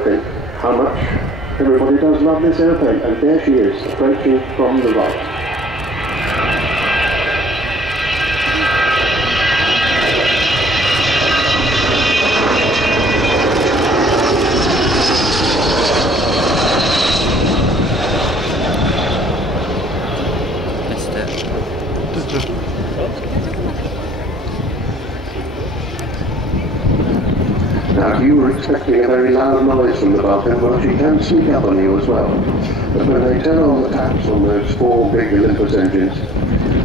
How much everybody does love this airplane, and there she is, approaching from the right. Now, if you were expecting a very loud noise from the Vulcan, well, she can sneak up on you as well. But when they turn on the taps on those four big Olympus engines,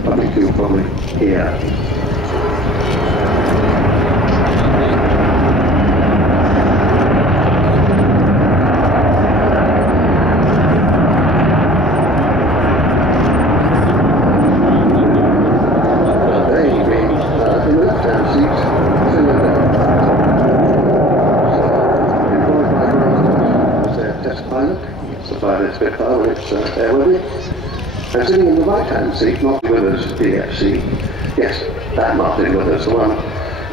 I think you'll probably hear. And sitting in the right-hand seat, Martin Withers, DFC, yes, that Martin Withers, the one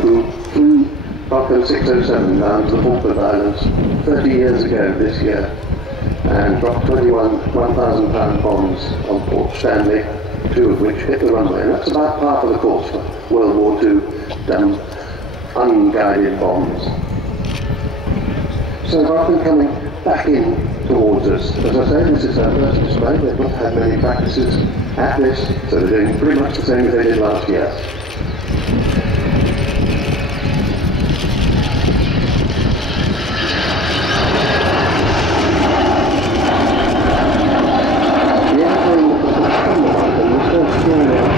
who flew Vulcan 607 down to the Falkland Islands 30 years ago this year and dropped 21 1,000-pound bombs on Port Stanley, 2 of which hit the runway. And that's about half of the course for World War II unguided bombs. So Vulcan coming back in towards us. As I say, this is our first display. They've not had many practices at this, so they're doing pretty much the same as they did last year. The airplane was first flown out.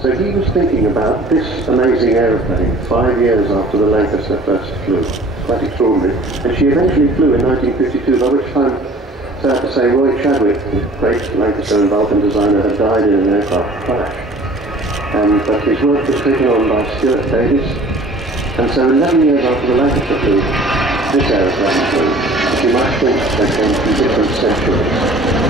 So he was thinking about this amazing aeroplane 5 years after the Lancaster first flew. Quite extraordinary. And she eventually flew in 1952, by which time, sad to say, Roy Chadwick, the great Lancaster and Vulcan designer, had died in an aircraft crash. But his work was taken on by Stuart Davis. And so 11 years after the Lancaster flew, this aeroplane flew. You might think they came from different centuries.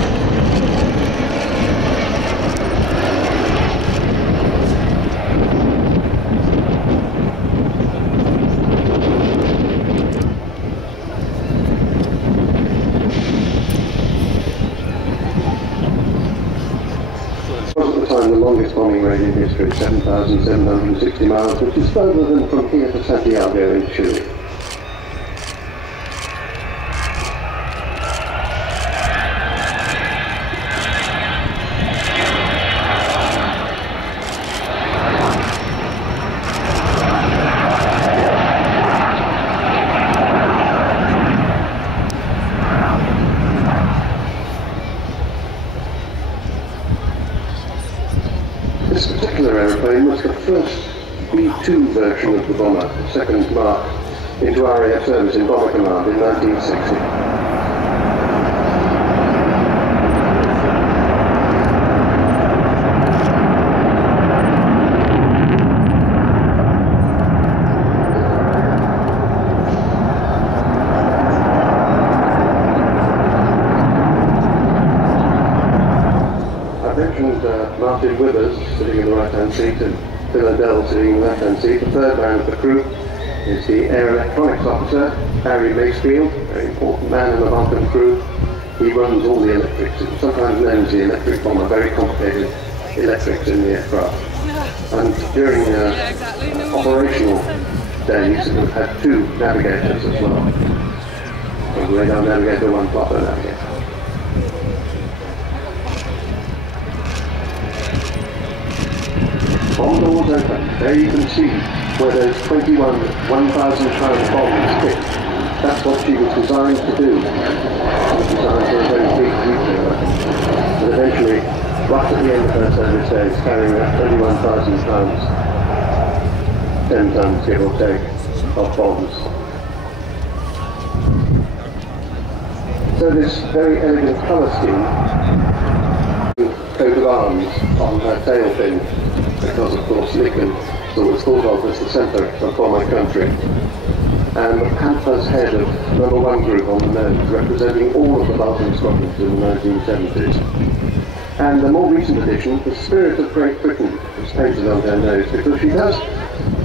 The longest bombing range in history, 7,760 miles, which is further than from here to Santiago in Chile. This particular aeroplane was the first B-2 version of the bomber, second mark, into RAF service in Bomber Command in 1960. Martin Withers sitting in the right-hand seat and Phil Adele sitting in the left-hand seat. The third man of the crew is the Air Electronics Officer, Harry Macefield, a very important man in the Vulcan crew. He runs all the electrics, sometimes known as the electric bomber, very complicated electrics in the aircraft. And during operational days, we've had 2 navigators as well. One radar navigator, one plotter navigator. Bomb doors open. There you can see where those 21 1,000-pound bombs fit. That's what she was designed to do. She was designed for a very big nuclear weapon. And eventually, right at the end of her service days, carrying that 21,000 pounds, 10 tons give or take, of bombs. So this very elegant colour scheme, coat of arms on her tail fin, because of course Lincoln is always thought of as the centre for my country. And the panther's head of #1 group on the nose, representing all of the Vulcan squadrons in the 1970s. And the more recent edition, the Spirit of Great Britain, is painted on her nose, because she does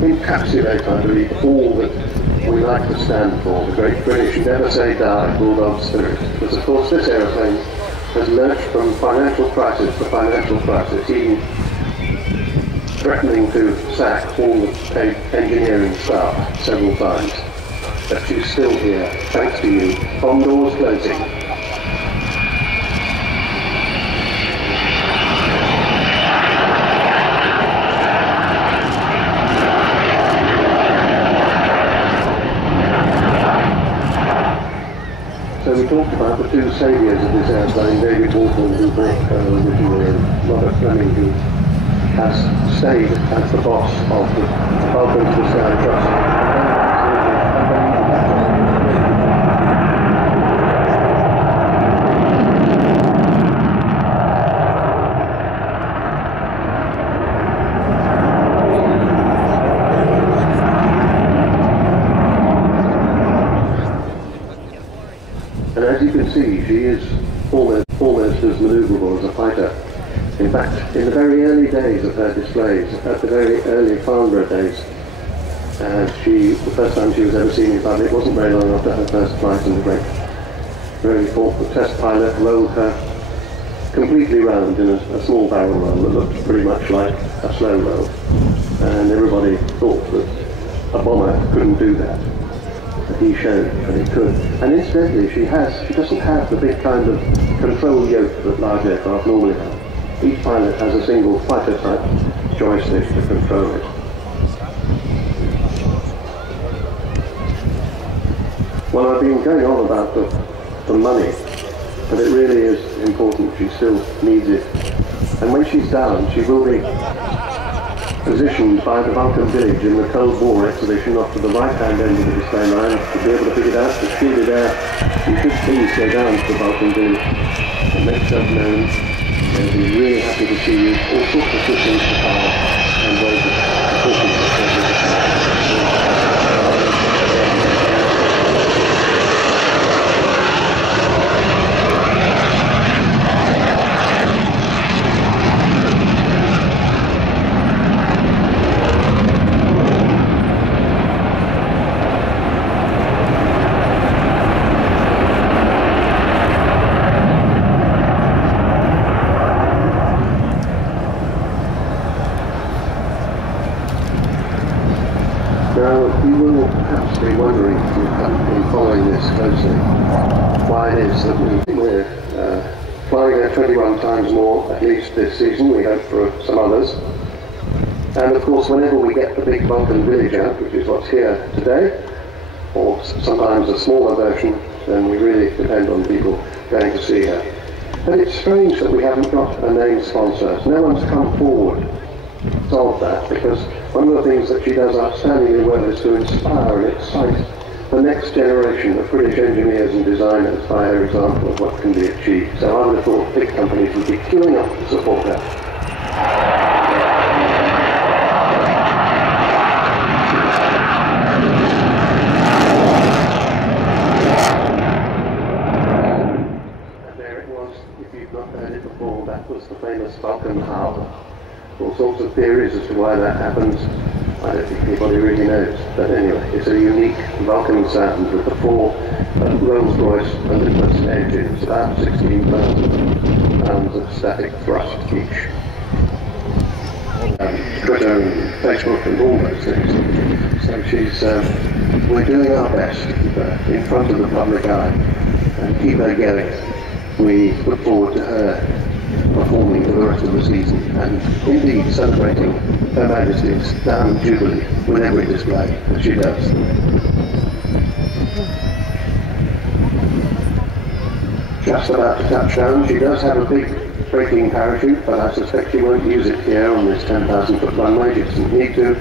encapsulate, I believe, all that we like to stand for, the great British never say die, bulldog spirit. Because of course this aeroplane has lurched from financial crisis to financial crisis, even threatening to sack all the engineering staff several times. But she's still here, thanks to you. Bomb doors closing. So we talked about the two saviours of this airplane, David Vulcan, who brought originally, and Robert Fleming, who has stayed as the boss of the Vulcan to the Sky Trust. And as you can see, she is almost as manoeuvrable as a fighter. In fact, in the very early days of her displays, at the very early Farnborough days, the first time she was ever seen in public wasn't very long after her first flight in the break. Really thought the test pilot rolled her completely round in a small barrel roll that looked pretty much like a slow roll. And everybody thought that a bomber couldn't do that. But he showed that it could. And incidentally, she doesn't have the big kind of control yoke that large aircraft normally have. Each pilot has a single fighter type joystick to control it. Well, I've been going on about the money, but it really is important. She still needs it. And when she's down, she will be positioned by the Vulcan village in the Cold War exhibition off to the right-hand end of the display line. To be able to pick it out, the shielded air, you should please go down to the Vulcan village and make yourself known. They'll be really happy to see you. All sorts of systems to power and ways of supporting the Now, you will perhaps be wondering, if you haven't been following this closely, why it is that we're flying at 21 times more, at least this season. We hope for some others. And of course, whenever we get the big Vulcan village out, which is what's here today, or sometimes a smaller version, then we really depend on people going to see her. But it's strange that we haven't got a named sponsor. No one's come forward to solve that, because one of the things that she does outstandingly well is to inspire and excite the next generation of British engineers and designers by her example of what can be achieved. So I would have thought big companies would be queuing up to support her. And there it was, if you've not heard it before, that was the famous Vulcan hull. All sorts of theories as to why that happens. I don't think anybody really knows. But anyway, it's a unique Vulcan sound with the four Rolls-Royce Olympus engines, about 16,000 pounds of static thrust each. Twitter and Facebook and all those things. So we're doing our best to keep her in front of the public eye and keep her going. We look forward to her performing for the rest of the season, and indeed celebrating Her Majesty's Diamond Jubilee with every display that she does. Just about to touch down. She does have a big braking parachute, but I suspect she won't use it here on this 10,000 foot runway. She doesn't need to.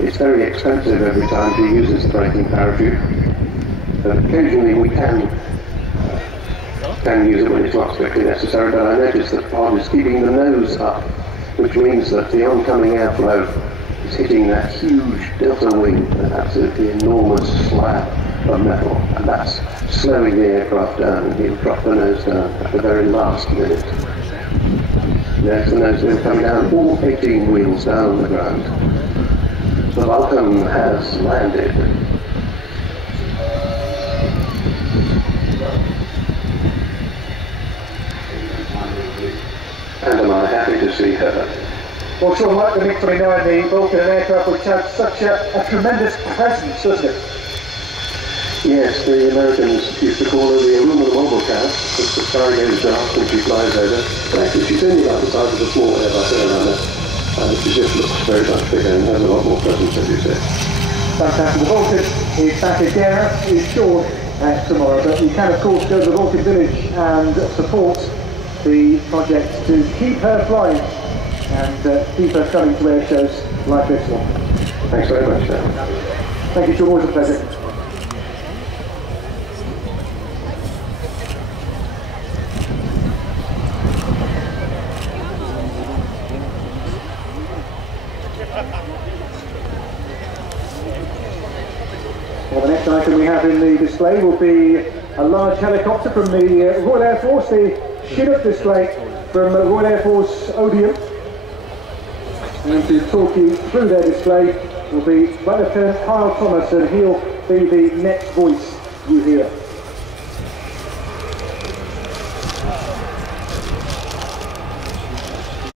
It's very expensive every time she uses the braking parachute, but occasionally we can can use it when it's not strictly necessary, but I noticed that the pod is keeping the nose up, which means that the oncoming airflow is hitting that huge delta wing, an absolutely enormous slab of metal, and that's slowing the aircraft down, and he'll drop the nose down at the very last minute. There's the nose wheel coming down, all 18 wheels down on the ground. The Vulcan has landed. And am I happy to see her? Well, sure, like the MiG-29, the Vulcan aircraft, which has such a tremendous presence, doesn't it? Yes, the Americans used to call her the aluminum mobile cat, because the sky goes dark when she flies over. But actually, she's only about the size of a small Airbus airliner, and she just looks very much bigger and has a lot more presence, as you said. Fantastic. The Vulcan is back again, is short tomorrow, but you can, of course, go to the Vulcan Village and support the project to keep her flying and keep her coming to air shows like this one. Thanks very much, Dan. Thank you, it's always a pleasure. Well, the next item we have in the display will be a large helicopter from the Royal Air Force, the Chinook display from Royal Air Force Odeon. And to talk you through their display will be Lieutenant Kyle Thomas, and he'll be the next voice you hear.